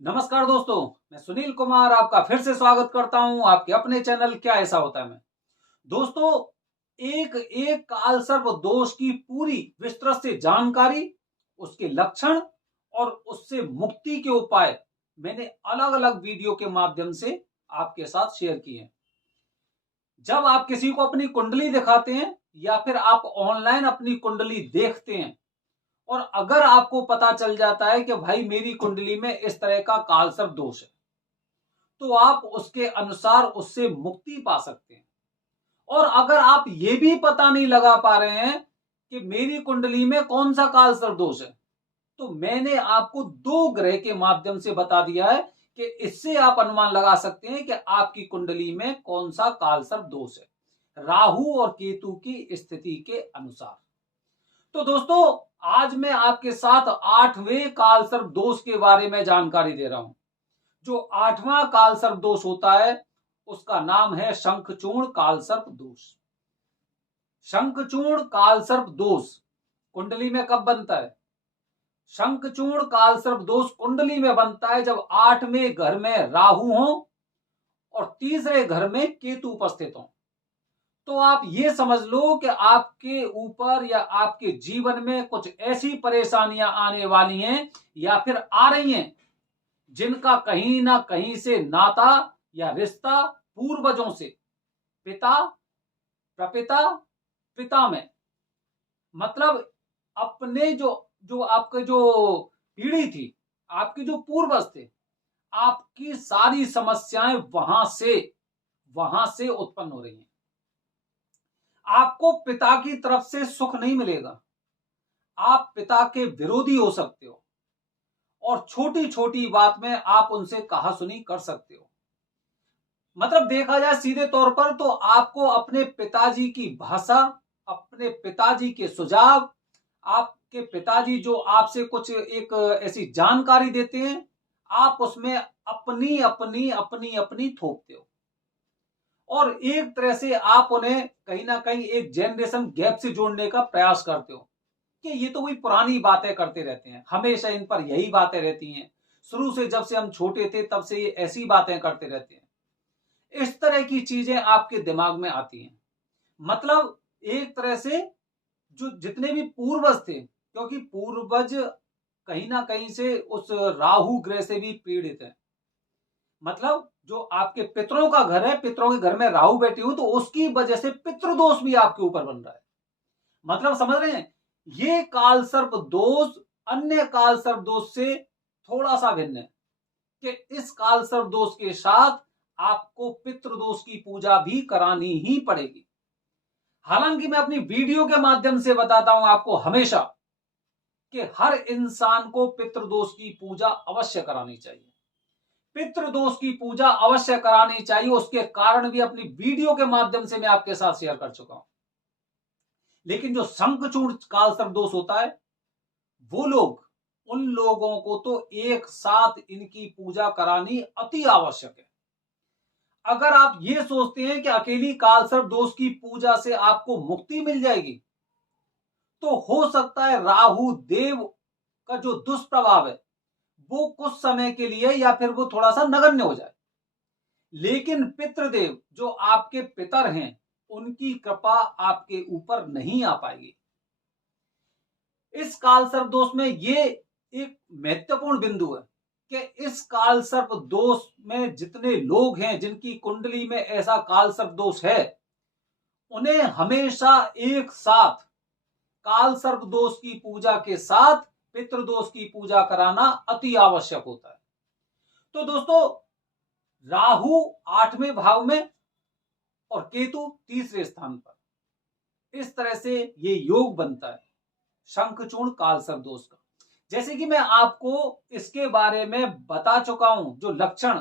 नमस्कार दोस्तों, मैं सुनील कुमार आपका फिर से स्वागत करता हूं आपके अपने चैनल क्या ऐसा होता है में। दोस्तों, एक एक काल सर्प दोष की पूरी विस्तृत से जानकारी, उसके लक्षण और उससे मुक्ति के उपाय मैंने अलग अलग वीडियो के माध्यम से आपके साथ शेयर किए हैं। जब आप किसी को अपनी कुंडली दिखाते हैं या फिर आप ऑनलाइन अपनी कुंडली देखते हैं और अगर आपको पता चल जाता है कि भाई मेरी कुंडली में इस तरह का कालसर्प दोष है, तो आप उसके अनुसार उससे मुक्ति पा सकते हैं। और अगर आप ये भी पता नहीं लगा पा रहे हैं कि मेरी कुंडली में कौन सा कालसर्प दोष है, तो मैंने आपको दो ग्रह के माध्यम से बता दिया है कि इससे आप अनुमान लगा सकते हैं कि आपकी कुंडली में कौन सा कालसर्प दोष है, राहु और केतु की स्थिति के अनुसार। तो दोस्तों, आज मैं आपके साथ 8वें कालसर्प दोष के बारे में जानकारी दे रहा हूं। जो 8वां कालसर्प दोष होता है उसका नाम है शंखचूर्ण कालसर्प दोष। शंखचूर्ण कालसर्प दोष कुंडली में कब बनता है? शंखचूर्ण कालसर्प दोष कुंडली में बनता है जब 8वें घर में राहु हो और तीसरे घर में केतु उपस्थित हो। तो आप ये समझ लो कि आपके ऊपर या आपके जीवन में कुछ ऐसी परेशानियां आने वाली हैं या फिर आ रही हैं जिनका कहीं ना कहीं से नाता या रिश्ता पूर्वजों से, पिता, प्रपिता, पिता में, मतलब अपने जो जो आपके जो पीढ़ी थी, आपके जो पूर्वज थे, आपकी सारी समस्याएं वहां से उत्पन्न हो रही हैं। आपको पिता की तरफ से सुख नहीं मिलेगा, आप पिता के विरोधी हो सकते हो और छोटी छोटी बात में आप उनसे कहासुनी कर सकते हो। मतलब देखा जाए सीधे तौर पर तो आपको अपने पिताजी की भाषा, अपने पिताजी के सुझाव, आपके पिताजी जो आपसे कुछ एक ऐसी जानकारी देते हैं, आप उसमें अपनी अपनी अपनी अपनी थोपते हो और एक तरह से आप उन्हें कहीं ना कहीं एक जनरेशन गैप से जोड़ने का प्रयास करते हो कि ये तो वही पुरानी बातें करते रहते हैं, हमेशा इन पर यही बातें रहती हैं, शुरू से जब से हम छोटे थे तब से ये ऐसी बातें करते रहते हैं। इस तरह की चीजें आपके दिमाग में आती हैं। मतलब एक तरह से जो जितने भी पूर्वज थे, क्योंकि पूर्वज कहीं ना कहीं से उस राहु ग्रह से भी पीड़ित है। मतलब जो आपके पितरों का घर है, पितरों के घर में राहु बैठी हुई, तो उसकी वजह से पितृदोष भी आपके ऊपर बन रहा है। मतलब समझ रहे हैं, ये कालसर्प दोष अन्य कालसर्प दोष से थोड़ा सा भिन्न है कि इस कालसर्प दोष के साथ आपको पितृदोष की पूजा भी करानी ही पड़ेगी। हालांकि मैं अपनी वीडियो के माध्यम से बताता हूं आपको हमेशा कि हर इंसान को पितृदोष की पूजा अवश्य करानी चाहिए। पितृदोष की पूजा अवश्य करानी चाहिए, उसके कारण भी अपनी वीडियो के माध्यम से मैं आपके साथ शेयर कर चुका हूं। लेकिन जो शंखचूर्ण कालसर्प दोष होता है, वो लोग, उन लोगों को तो एक साथ इनकी पूजा करानी अति आवश्यक है। अगर आप ये सोचते हैं कि अकेली कालसर्प दोष की पूजा से आपको मुक्ति मिल जाएगी, तो हो सकता है राहु देव का जो दुष्प्रभाव है वो कुछ समय के लिए या फिर वो थोड़ा सा नगण्य हो जाए, लेकिन पितृदेव जो आपके पितर हैं उनकी कृपा आपके ऊपर नहीं आ पाएगी। इस कालसर्प दोष में ये एक महत्वपूर्ण बिंदु है कि इस कालसर्प दोष में जितने लोग हैं जिनकी कुंडली में ऐसा कालसर्प दोष है, उन्हें हमेशा एक साथ कालसर्प दोष की पूजा के साथ पितृदोष की पूजा कराना अति आवश्यक होता है। तो दोस्तों, राहु 8वें भाव में और केतु तीसरे स्थान पर, इस तरह से ये योग बनता है शंखचूर्ण कालसर्प दोष का। जैसे कि मैं आपको इसके बारे में बता चुका हूं, जो लक्षण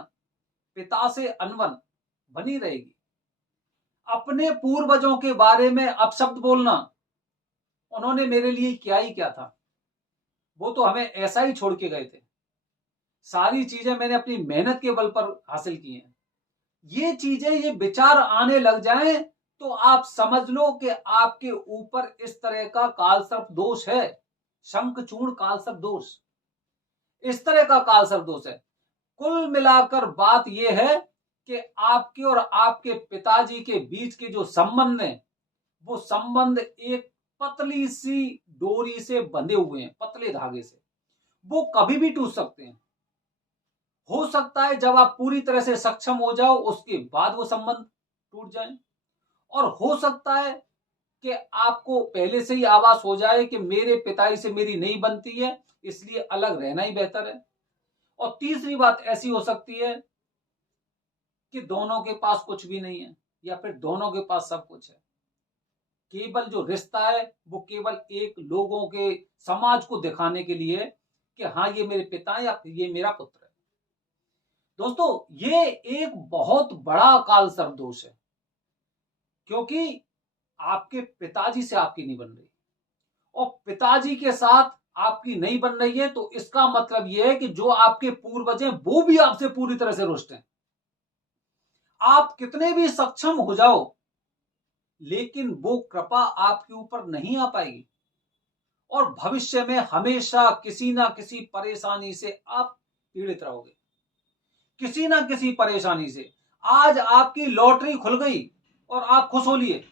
पिता से अनबन बनी रहेगी, अपने पूर्वजों के बारे में अपशब्द बोलना, उन्होंने मेरे लिए क्या ही क्या था, वो तो हमें ऐसा ही छोड़ के गए थे, सारी चीजें मैंने अपनी मेहनत के बल पर हासिल की हैं। ये चीजें, ये विचार आने लग जाएं तो आप समझ लो कि आपके ऊपर इस तरह का कालसर्प दोष है, शंखचूर्ण कालसर्प दोष, इस तरह का कालसर्प दोष है। कुल मिलाकर बात यह है कि आपके और आपके पिताजी के बीच के जो संबंध है, वो संबंध एक पतली सी डोरी से बंधे हुए हैं, पतले धागे से। वो कभी भी टूट सकते हैं। हो सकता है जब आप पूरी तरह से सक्षम हो जाओ उसके बाद वो संबंध टूट जाए, और हो सकता है कि आपको पहले से ही आभास हो जाए कि मेरे पिताजी से मेरी नहीं बनती है, इसलिए अलग रहना ही बेहतर है। और तीसरी बात ऐसी हो सकती है कि दोनों के पास कुछ भी नहीं है, या फिर दोनों के पास सब कुछ है। केवल जो रिश्ता है वो केवल एक लोगों के समाज को दिखाने के लिए कि हाँ ये मेरे पिता है या फिर ये मेरा पुत्र है। दोस्तों, ये एक बहुत बड़ा काल सर्प दोष है, क्योंकि आपके पिताजी से आपकी नहीं बन रही और पिताजी के साथ आपकी नहीं बन रही है, तो इसका मतलब यह है कि जो आपके पूर्वज हैं वो भी आपसे पूरी तरह से रुष्ट हैं। आप कितने भी सक्षम हो जाओ, लेकिन वो कृपा आपके ऊपर नहीं आ पाएगी और भविष्य में हमेशा किसी ना किसी परेशानी से आप पीड़ित रहोगे, किसी ना किसी परेशानी से। आज आपकी लॉटरी खुल गई और आप खुश हो लिए,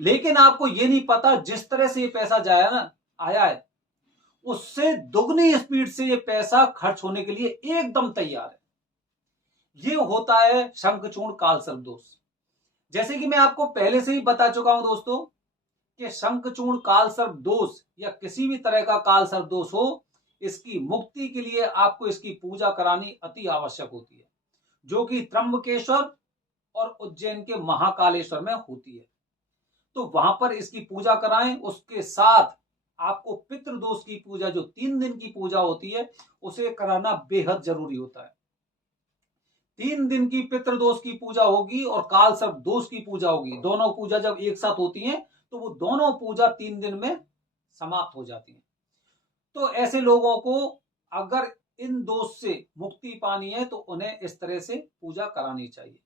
लेकिन आपको ये नहीं पता जिस तरह से ये पैसा जाया ना आया है, उससे दुगनी स्पीड से ये पैसा खर्च होने के लिए एकदम तैयार है। ये होता है शंखचूर्ण कालसर्प दोष। जैसे कि मैं आपको पहले से ही बता चुका हूं दोस्तों कि शंखचूर्ण कालसर्प दोष या किसी भी तरह का कालसर्प दोष हो, इसकी मुक्ति के लिए आपको इसकी पूजा करानी अति आवश्यक होती है, जो कि त्र्यंबकेश्वर और उज्जैन के महाकालेश्वर में होती है। तो वहां पर इसकी पूजा कराएं। उसके साथ आपको पितृदोष की पूजा, जो 3 दिन की पूजा होती है, उसे कराना बेहद जरूरी होता है। 3 दिन की पितृदोष की पूजा होगी और कालसर्प दोष की पूजा होगी। दोनों पूजा जब एक साथ होती हैं तो वो दोनों पूजा 3 दिन में समाप्त हो जाती है। तो ऐसे लोगों को अगर इन दोष से मुक्ति पानी है तो उन्हें इस तरह से पूजा करानी चाहिए।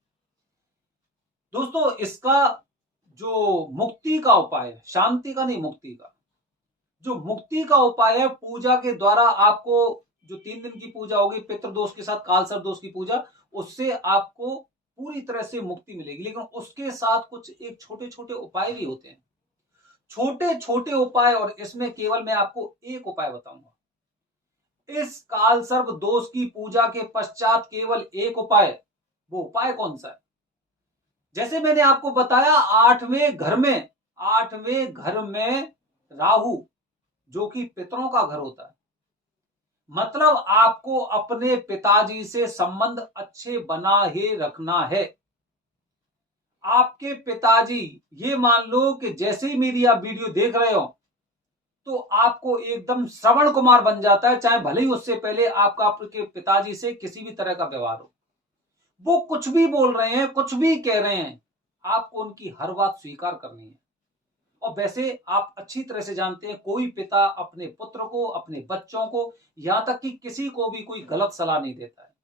दोस्तों, इसका जो मुक्ति का उपाय है, शांति का नहीं, मुक्ति का, जो मुक्ति का उपाय है, पूजा के द्वारा आपको जो 3 दिन की पूजा होगी पितृदोष के साथ कालसर्प दोष की पूजा, उससे आपको पूरी तरह से मुक्ति मिलेगी। लेकिन उसके साथ कुछ एक छोटे छोटे उपाय भी होते हैं, छोटे छोटे उपाय, और इसमें केवल मैं आपको एक उपाय बताऊंगा। इस कालसर्प दोष की पूजा के पश्चात केवल एक उपाय। वो उपाय कौन सा है? जैसे मैंने आपको बताया, 8वें घर में राहु, जो कि पितरों का घर होता है, मतलब आपको अपने पिताजी से संबंध अच्छे बना ही रखना है। आपके पिताजी, ये मान लो कि जैसे ही मेरी आप वीडियो देख रहे हो तो आपको एकदम श्रवण कुमार बन जाता है, चाहे भले ही उससे पहले आपका आपके पिताजी से किसी भी तरह का व्यवहार हो। वो कुछ भी बोल रहे हैं, कुछ भी कह रहे हैं, आपको उनकी हर बात स्वीकार करनी है। और वैसे आप अच्छी तरह से जानते हैं, कोई पिता अपने पुत्र को, अपने बच्चों को, यहां तक कि किसी को भी कोई गलत सलाह नहीं देता है।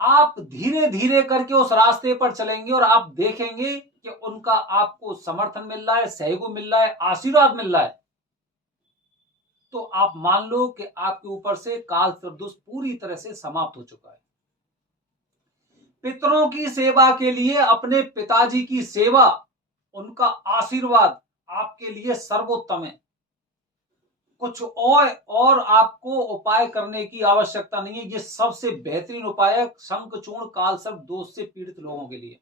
आप धीरे धीरे करके उस रास्ते पर चलेंगे और आप देखेंगे कि उनका आपको समर्थन मिल रहा है, सहयोग मिल रहा है, आशीर्वाद मिल रहा है। तो आप मान लो कि आपके ऊपर से कालसर्प दोष पूरी तरह से समाप्त हो चुका है। पितरों की सेवा के लिए अपने पिताजी की सेवा, उनका आशीर्वाद आपके लिए सर्वोत्तम है। कुछ और आपको उपाय करने की आवश्यकता नहीं है। ये सबसे बेहतरीन उपाय है शंखचूर्ण कालसर्प दोष से पीड़ित लोगों के लिए।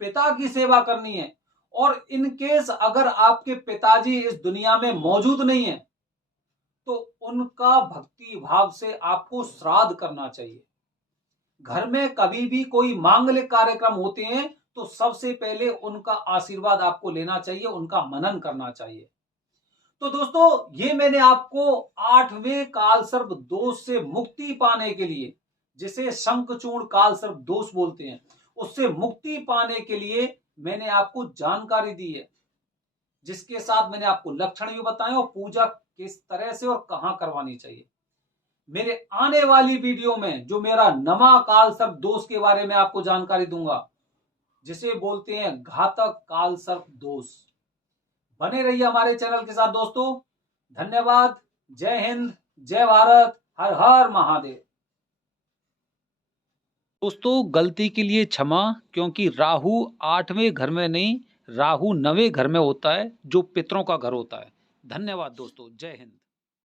पिता की सेवा करनी है, और इन केस अगर आपके पिताजी इस दुनिया में मौजूद नहीं है तो उनका भक्ति भाव से आपको श्राद्ध करना चाहिए। घर में कभी भी कोई मांगलिक कार्यक्रम होते हैं तो सबसे पहले उनका आशीर्वाद आपको लेना चाहिए, उनका मनन करना चाहिए। तो दोस्तों, ये मैंने आपको 8वें कालसर्प दोष से मुक्ति पाने के लिए, जिसे शंखचूर्ण कालसर्प दोष बोलते हैं, उससे मुक्ति पाने के लिए मैंने आपको जानकारी दी है, जिसके साथ मैंने आपको लक्षण भी बताए और पूजा किस तरह से और कहां करवानी चाहिए। मेरे आने वाली वीडियो में जो मेरा नमा कालसर्प दोष के बारे में आपको जानकारी दूंगा, जिसे बोलते हैं घातक कालसर्प दोष। बने रहिए हमारे चैनल के साथ दोस्तों। धन्यवाद। जय हिंद, जय भारत, हर हर महादेव। दोस्तों गलती के लिए क्षमा, क्योंकि राहु 8वें घर में नहीं, राहु 9वें घर में होता है, जो पितरों का घर होता है। धन्यवाद दोस्तों, जय हिंद।